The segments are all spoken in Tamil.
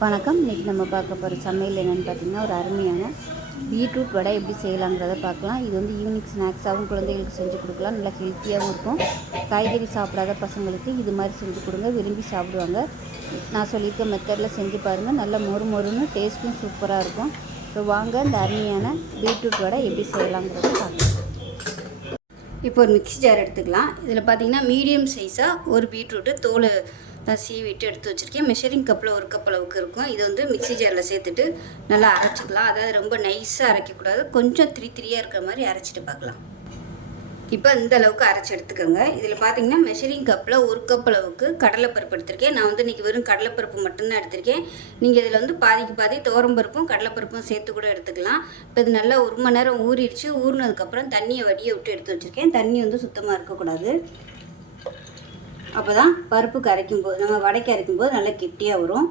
வணக்கம். இன்றைக்கி நம்ம பார்க்க போகிற சமையல் என்னென்னு பார்த்தீங்கன்னா ஒரு அருமையான பீட்ரூட் வடை எப்படி செய்யலாங்கிறத பார்க்கலாம். இது வந்து ஈவினிங் ஸ்நாக்ஸாகவும் குழந்தைகளுக்கு செஞ்சு கொடுக்கலாம். நல்லா ஹெல்த்தியாகவும் இருக்கும். காய்கறி சாப்பிடாத பசங்களுக்கு இது மாதிரி செஞ்சு கொடுங்க. விரும்பி சாப்பிடுவாங்க. நான் சொல்லியிருக்க மெத்தடில் செஞ்சு பாருங்கள் நல்லா மொறு மொறுன்னு டேஸ்ட்டும் சூப்பராக இருக்கும். ஸோ வாங்க இந்த அருமையான பீட்ரூட் வடை எப்படி செய்யலாங்கிறத பார்க்கலாம். இப்போ ஒரு மிக்ஸி ஜார் எடுத்துக்கலாம். இதில் பார்த்திங்கன்னா மீடியம் சைஸாக ஒரு பீட்ரூட்டு தோல் நான் சீவிட்டு எடுத்து வச்சுருக்கேன். மெஷரிங் கப்பில் ஒரு கப் அளவுக்கு இருக்கும். இது வந்து மிக்ஸி ஜாரில் சேர்த்துட்டு நல்லா அரைச்சிக்கலாம். அதாவது ரொம்ப நைஸாக அரைக்கக்கூடாது. கொஞ்சம் திரி திரியாக இருக்கிற மாதிரி அரைச்சிட்டு பார்க்கலாம். இப்போ இந்த அளவுக்கு அரைச்சி எடுத்துக்கோங்க. இதில் பார்த்தீங்கன்னா மெஷரிங் கப்பில் ஒரு கப் அளவுக்கு கடலைப்பருப்பு எடுத்திருக்கேன். நான் வந்து இன்றைக்கி வெறும் கடலைப்பருப்பு மட்டும்தான் எடுத்திருக்கேன். நீங்கள் இதில் வந்து பாதிக்கு பாதி பருப்பும் கடலைப்பருப்பும் சேர்த்து கூட எடுத்துக்கலாம். இப்போ இது நல்லா ஒரு மணி நேரம் ஊறிடுச்சு. ஊறினதுக்கப்புறம் தண்ணியை வடியை விட்டு எடுத்து வச்சுருக்கேன். தண்ணி வந்து சுத்தமாக இருக்கக்கூடாது. அப்போ தான் பருப்பு கரைக்கும் போது நம்ம வடைக்கு அரைக்கும் போது நல்லா கெட்டியாக வரும்.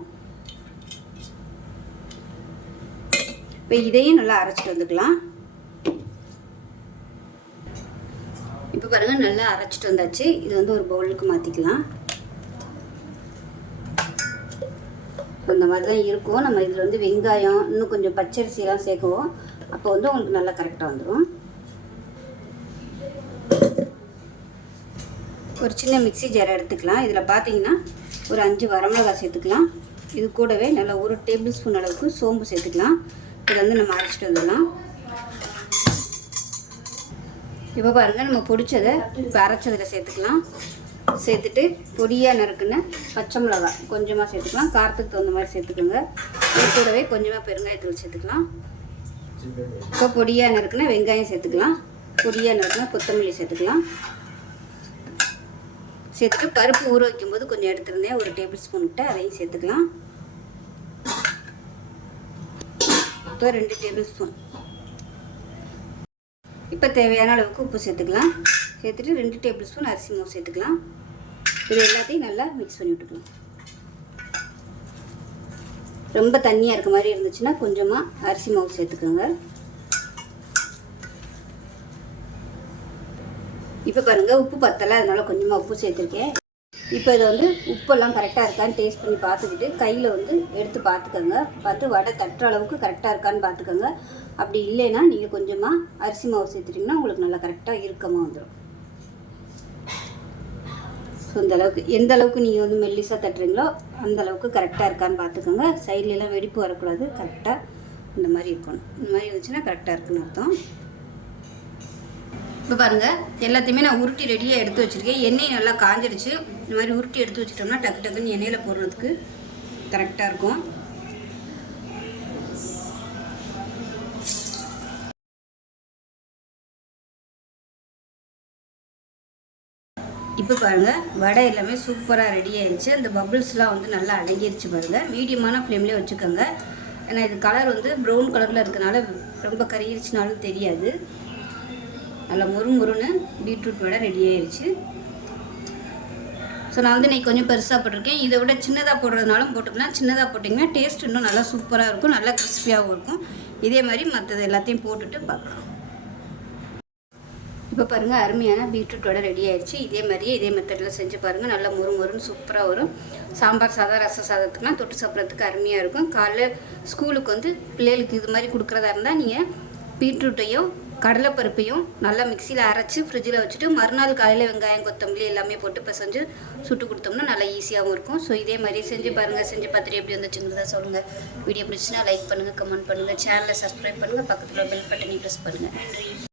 இப்போ இதையும் நல்லா அரைச்சிட்டு வந்துக்கலாம். இப்போ பாருங்கள் நல்லா அரைச்சிட்டு வந்தாச்சு. இது வந்து ஒரு பவுலுக்கு மாற்றிக்கலாம் இந்த மாதிரி தான் இருக்கும். நம்ம இதில் வந்து வெங்காயம் இன்னும் கொஞ்சம் பச்சரிசியெல்லாம் சேர்க்குவோம். அப்போ வந்து உங்களுக்கு நல்லா கரெக்டாக வந்துடும் ஒரு சின்ன மிக்சி ஜார் எடுத்துக்கலாம். இதில் பார்த்தீங்கன்னா ஒரு அஞ்சு வரமிளகாய் சேர்த்துக்கலாம். இது கூடவே நல்லா ஒரு டேபிள் ஸ்பூன் அளவுக்கு சோம்பு சேர்த்துக்கலாம். இதை வந்து நம்ம அரைச்சிட்டு வந்துடலாம். இப்போ பாருங்கள் நம்ம பொடிச்சதை இப்போ அரைச்சதில் சேர்த்துக்கலாம். சேர்த்துட்டு பொடியாக நறுக்குன்னு பச்சை மிளகாய் கொஞ்சமாக சேர்த்துக்கலாம். காரத்துக்கு தகுந்த மாதிரி சேர்த்துக்கோங்க. இது கூடவே கொஞ்சமாக பெருங்காயத்தூள் சேர்த்துக்கலாம். இப்போ பொடியாக நறுக்குன்னா வெங்காயம் சேர்த்துக்கலாம். பொடியாக நறுக்குன்னா கொத்தமல்லி சேர்த்துக்கலாம். சேர்த்துட்டு பருப்பு ஊற வைக்கும்போது கொஞ்சம் எடுத்துருந்தேன். ஒரு டேபிள் ஸ்பூன் விட்டு அதையும் சேர்த்துக்கலாம். இப்போ ரெண்டு டேபிள் ஸ்பூன். இப்போ தேவையான அளவுக்கு உப்பு சேர்த்துக்கலாம். சேர்த்துட்டு ரெண்டு டேபிள் ஸ்பூன் அரிசி மாவு சேர்த்துக்கலாம். இது எல்லாத்தையும் நல்லா மிக்ஸ் பண்ணி விட்டுக்கலாம். ரொம்ப தண்ணியாக இருக்க மாதிரி இருந்துச்சுன்னா கொஞ்சமாக அரிசி மாவு சேர்த்துக்கோங்க. இப்போ பாருங்கள் உப்பு பத்தலை அதனால் கொஞ்சமாக உப்பு சேர்த்துருக்கேன். இப்போ இதை வந்து உப்பெல்லாம் கரெக்டாக இருக்கான்னு டேஸ்ட் பண்ணி பார்த்துக்கிட்டு கையில் வந்து எடுத்து பார்த்துக்கோங்க. பார்த்து வடை தட்டுற அளவுக்கு கரெக்டாக இருக்கான்னு பார்த்துக்கோங்க. அப்படி இல்லைன்னா நீங்கள் கொஞ்சமாக அரிசி மாவு சேர்த்துட்டிங்கன்னா உங்களுக்கு நல்லா கரெக்டாக இறுக்கமாக வந்துடும் ஸோ இந்த அளவுக்கு எந்த அளவுக்கு நீங்கள் வந்து மெல்லிசாக தட்டுறீங்களோ அந்த அளவுக்கு கரெக்டாக இருக்கான்னு பார்த்துக்கோங்க. சைட்லலாம் வெடிப்பு வரக்கூடாது. கரெக்டாக இந்த மாதிரி இருக்கணும். இந்த மாதிரி இருந்துச்சுன்னா கரெக்டாக இருக்குன்னு அர்த்தம். இப்போ பாருங்கள் எல்லாத்தையுமே நான் உருட்டி ரெடியாக எடுத்து வச்சுருக்கேன். எண்ணெய் நல்லா காஞ்சிடுச்சு இந்த மாதிரி உருட்டி எடுத்து வச்சுட்டோம்னா டக்கு டக்குன்னு எண்ணெயில் போடுறதுக்கு கரெக்டாக இருக்கும். இப்போ பாருங்கள் வடை எல்லாமே சூப்பராக ரெடி ஆயிடுச்சு அந்த பபுள்ஸ்லாம் வந்து நல்லா அடங்கிருச்சு பாருங்கள் மீடியமான ஃப்ளேம்லேயே வச்சுக்கோங்க. ஏன்னா இது கலர் வந்து ப்ரௌன் கலரில் இருக்கனால ரொம்ப கறியிருச்சுனாலும் தெரியாது. நல்லா முறு முருன்னு பீட்ரூட் வடை ரெடி ஆயிடுச்சு ஸோ நான் வந்து இன்றைக்கி கொஞ்சம் பெருசாக போட்டிருக்கேன். இதை விட சின்னதாக போடுறதுனாலும் போட்டுக்கலாம். சின்னதாக போட்டிங்கன்னா டேஸ்ட் இன்னும் நல்லா சூப்பராக இருக்கும். நல்லா கிறிஸ்பியாகவும் இருக்கும். இதே மாதிரி மற்றது எல்லாத்தையும் போட்டுட்டு பார்க்கலாம். இப்போ பாருங்கள் அருமையான பீட்ரூட் வடை ரெடி ஆயிடுச்சு இதே மாதிரியே இதே மெத்தடில் செஞ்சு பாருங்கள் நல்லா முறு முருன்னு சூப்பராக வரும். சாம்பார் சாதம் ரச சாதத்துக்குலாம் தொட்டு சாப்பிட்றதுக்கு அருமையாக இருக்கும். காலைல ஸ்கூலுக்கு வந்து பிள்ளைகளுக்கு இது மாதிரி கொடுக்குறதா இருந்தால் நீங்கள் பீட்ரூட்டையும் கடலைப்பருப்பையும் நல்லா மிக்சியில் அரைச்சி ஃப்ரிட்ஜில் வச்சுட்டு மறுநாள் காலையில் வெங்காயம் கொத்தமல்லி எல்லாமே போட்டு பிசைஞ்சு சுட்டு கொடுத்தோம்னா நல்லா ஈஸியாகவும் இருக்கும். ஸோ இதே மாதிரி செஞ்சு பாருங்கள் செஞ்சு பார்த்துட்டு எப்படி வந்துச்சுங்கிறத சொல்லுங்கள் வீடியோ பிடிச்சினா லைக் பண்ணுங்கள் கமெண்ட் பண்ணுங்கள் சேனலை சப்ஸ்கிரைப் பண்ணுங்கள் பக்கத்தில் பெல் பட்டனை ப்ரெஸ் பண்ணுங்கள் நன்றி.